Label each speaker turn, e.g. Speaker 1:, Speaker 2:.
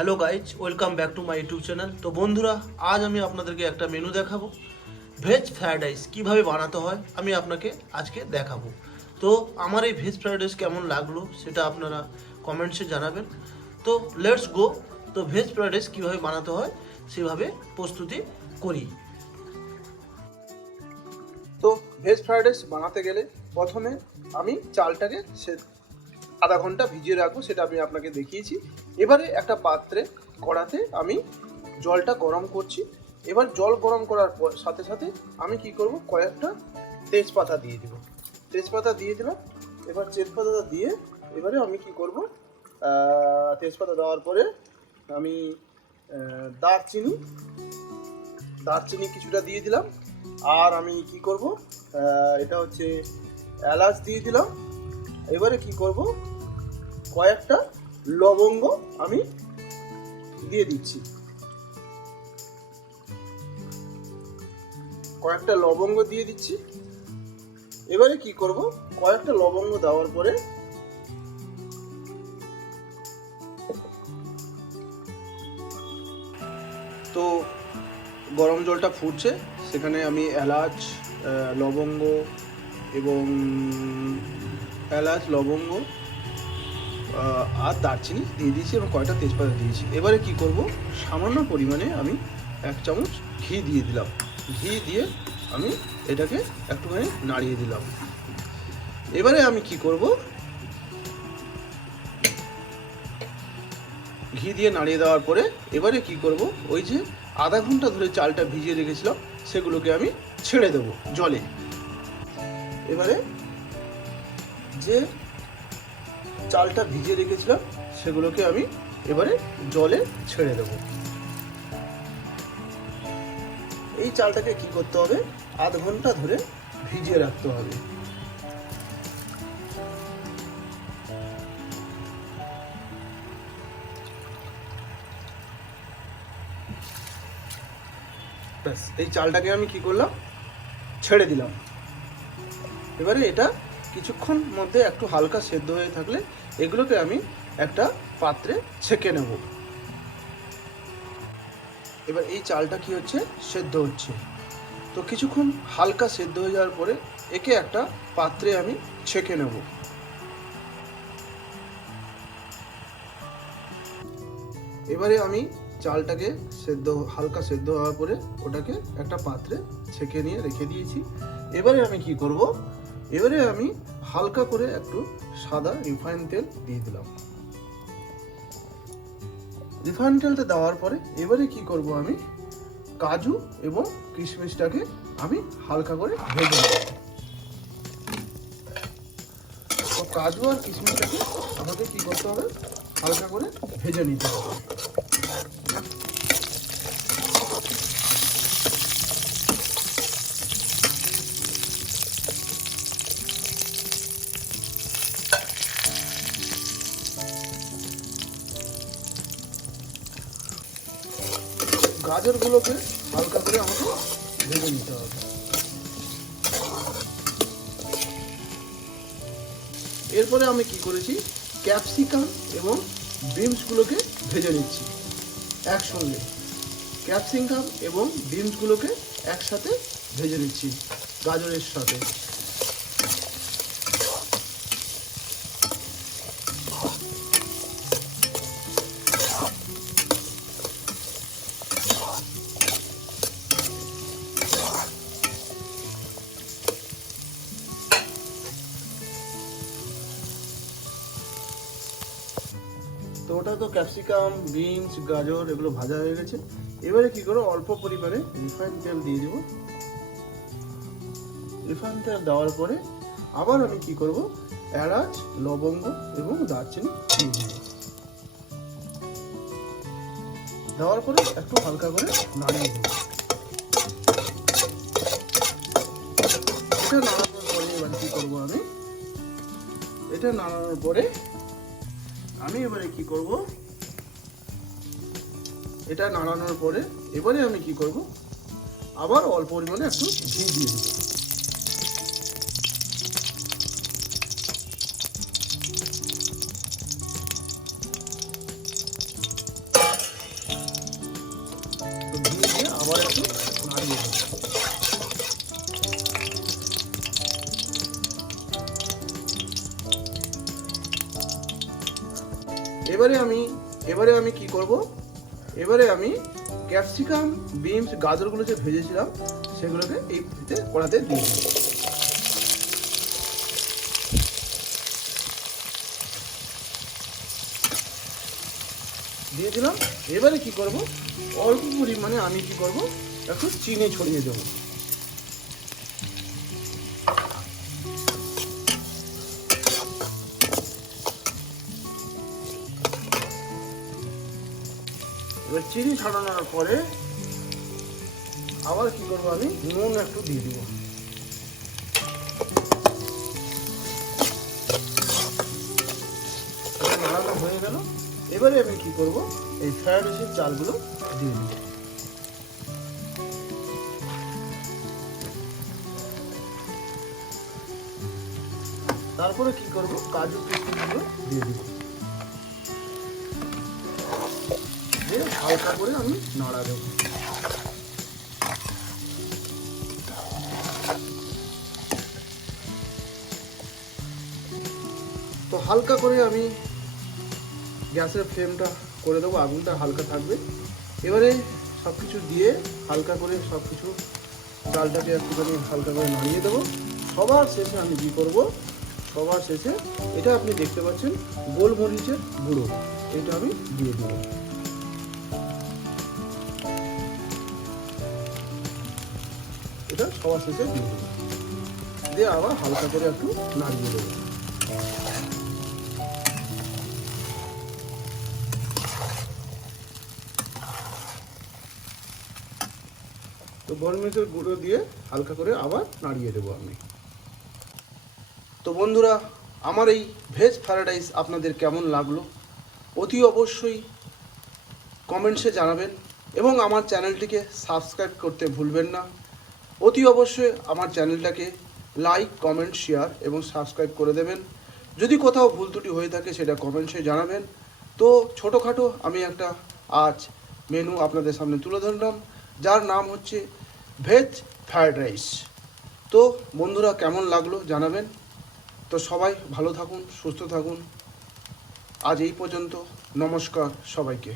Speaker 1: Hello guys welcome back to my YouTube channel তো বন্ধুরা, আজ আমি আপনাদেরকে একটা মেনু দেখাবো। ভেজ ফ্রায়েড রাইস কীভাবে বানাতে হয় আমি আপনাকে আজকে দেখাবো। তো আমার এই ভেজ ফ্রায়েড রাইস কেমন লাগল সেটা আপনারা কমেন্টসে জানাবেন। তো লেটস গো তো ভেজ ফ্রায়েড রাইস কীভাবে বানাতে হয় সেভাবে প্রস্তুতি করি। তো ভেজ ফ্রায়েড রাইস বানাতে গেলে প্রথমে আমি চালটাকে সে আধা ঘণ্টা ভিজিয়ে রাখব, সেটা আমি আপনাকে দেখিয়েছি। এবারে একটা পাত্রে কড়াতে আমি জলটা গরম করছি। এবার জল গরম করার পর সাথে সাথে আমি কি করব? কয়েকটা তেজপাতা দিয়ে দিব। তেজপাতা দিয়ে দিলাম। এবার তেজপাতাটা দিয়ে এবারে আমি কি করব? তেজপাতা দেওয়ার পরে আমি দারচিনি দারচিনি কিছুটা দিয়ে দিলাম। আর আমি কি করব? এটা হচ্ছে এলাচ দিয়ে দিলাম। এবারে কি করব? কয়েকটা লবঙ্গ আমি দিয়ে দিচ্ছি। কয়েকটা লবঙ্গ দিয়ে দিচ্ছি। এবারে কি করব? কয়েকটা লবঙ্গ দেওয়ার পরে তো গরম জলটা ফুটছে, সেখানে আমি এলাচ লবঙ্গ এবং এলাচ, লবঙ্গ আর দারচিনি দিয়ে দিয়েছি এবং কয়টা তেজপাতা দিয়েছি। এবারে কি করব? সামান্য পরিমাণে আমি এক চামচ ঘি দিয়ে দিলাম। ঘি দিয়ে আমি এটাকে একটুখানি নাড়িয়ে দিলাম। এবারে আমি কি করব? ঘি দিয়ে নাড়িয়ে দেওয়ার পরে এবারে কি করব? ওই যে আধা ঘণ্টা ধরে চালটা ভিজিয়ে রেখেছিলাম, সেগুলোকে আমি ছেড়ে দেবো জলে। এবারে যে চালটা ভিজিয়ে রেখেছিলাম, সেগুলোকে আমি এবারে জলে ছেড়ে দেবো। এই চালটাকে কি করতে হবে? আধ ঘণ্টা ধরে ভিজিয়ে রাখতে হবে। ব্যাস, এই চালটাকে আমি কি করলাম? ছেড়ে দিলাম। এবারে এটা কিছুক্ষণ মধ্যে একটু হালকা সেদ্ধ হয়ে থাকলে এগুলোকে আমি একটা পাত্রে ছেঁকে নেব। এবার এই চালটা কি হচ্ছে? সেদ্ধ হচ্ছে। তো কিছুক্ষণ হালকা সেদ্ধ হয়ে যাওয়ার পরে একে একটা পাত্রে আমি ছেঁকে নেব। এবারে আমি চালটাকে সেদ্ধ, হালকা সেদ্ধ হওয়ার পরে ওটাকে একটা পাত্রে ছেঁকে নিয়ে রেখে দিয়েছি। এবারে আমি কি করব? এবারে আমি হালকা করে একটু সাদা রিফাইন তেল দিয়ে দিলাম। রিফাইন তেলটা দেওয়ার পরে এবারে কি করব আমি? কাজু এবং কিশমিশটাকে আমি হালকা করে ভেজে নেব। তো কাজু আর কিশমিশটাকে আমাকে কি করতে হবে? হালকা করে ভেজে নিতে হবে। গাজরগুলোকে হালকা করে আমাকে ভেজে নিতে হবে। এরপরে আমি কি করেছি? ক্যাপসিকাম এবং বিনসগুলোকে ভেজে নিচ্ছি একসঙ্গে। ক্যাপসিকাম এবং বিনসগুলোকে একসাথে ভেজে নিচ্ছি গাজরের সাথে। ওটা তো ক্যাপসিকাম, বিনস, গাজর এগুলো ভাজা হয়ে গেছে। এবারে কি করো, অল্প পরিমাণে রিফাইন তেল দিয়ে দেবো। রিফাইন তেল দেওয়ার পরে আবার আমি কি করব, এলাচ, লবঙ্গ এবং দারচিনি দিয়ে দেওয়ার পরে একটু হালকা করে নাড়িয়ে দেবো। এটা নাড়ানোর পরে এবার কি করব আমি? এটা নাড়ানোর পরে আমি এবারে কি করব? এটা নাড়ানোর পরে এবারে আমি কি করব? আবার অল্প পরিমাণে একটু ঘি দিয়ে দেব। দিয়ে আবার একটু এবারে আমি এবারে আমি কি করব? এবারে আমি ক্যাপসিকাম, বিনস, গাজরগুলো যে ভেজেছিলাম, সেগুলোকে এই কড়াতে দেবো। দিয়ে দিলাম। এবারে কি করব? অল্প পরিমাণে আমি কি করব? এখন চিনি ছড়িয়ে দেবো। এবার চিনি ছাড়ানোর পরে আবার কি করব আমি? নুন একটু দিয়ে দিব। হয়ে গেল। এবারে আমি কি করব? এই ফ্রাইড রাইসের চালগুলো দিয়ে দিব। তারপরে কি করব? কাজু কিশমিশগুলো দিয়ে দিব। হালকা করে আমি নাড়া দেবো। তো হালকা করে আমি গ্যাসের ফ্লেমটা করে দেবো, আগুনটা হালকা থাকবে। এবারে সব কিছু দিয়ে হালকা করে সব কিছু ডালটাকে একটুখানি হালকা করে নাড়িয়ে দেবো। সবার শেষে আমি কী করব? সবার শেষে এটা আপনি দেখতে পাচ্ছেন গোলমরিচের গুঁড়ো, এটা আমি দিয়ে দেবো। এটা সবার শেষে দিয়ে দেবো। দিয়ে আবার হালকা করে একটু নাড়িয়ে দেবো। তো গোলমরিচের গুঁড়ো দিয়ে হালকা করে আবার নাড়িয়ে দেবো আমি। তো বন্ধুরা, আমার এই ভেজ ফ্রাইড রাইস আপনাদের কেমন লাগল? অতি অবশ্যই কমেন্টসে জানাবেন এবং আমার চ্যানেলটিকে সাবস্ক্রাইব করতে ভুলবেন না। অতি অবশ্যই আমার চ্যানেলটাকে লাইক কমেন্ট শেয়ার এবং সাবস্ক্রাইব করে দেবেন। যদি কোথাও ভুল ত্রুটি হয়ে থাকে সেটা কমেন্টসে জানাবেন। তো ছোটোখাটো আমি একটা আজ মেনু আপনাদের সামনে তুলে ধরলাম, যার নাম হচ্ছে ভেজ ফ্রায়েড রাইস তো বন্ধুরা, কেমন লাগল জানাবেন? তো সবাই ভালো থাকুন, সুস্থ থাকুন। আজ এই পর্যন্ত, নমস্কার সবাইকে।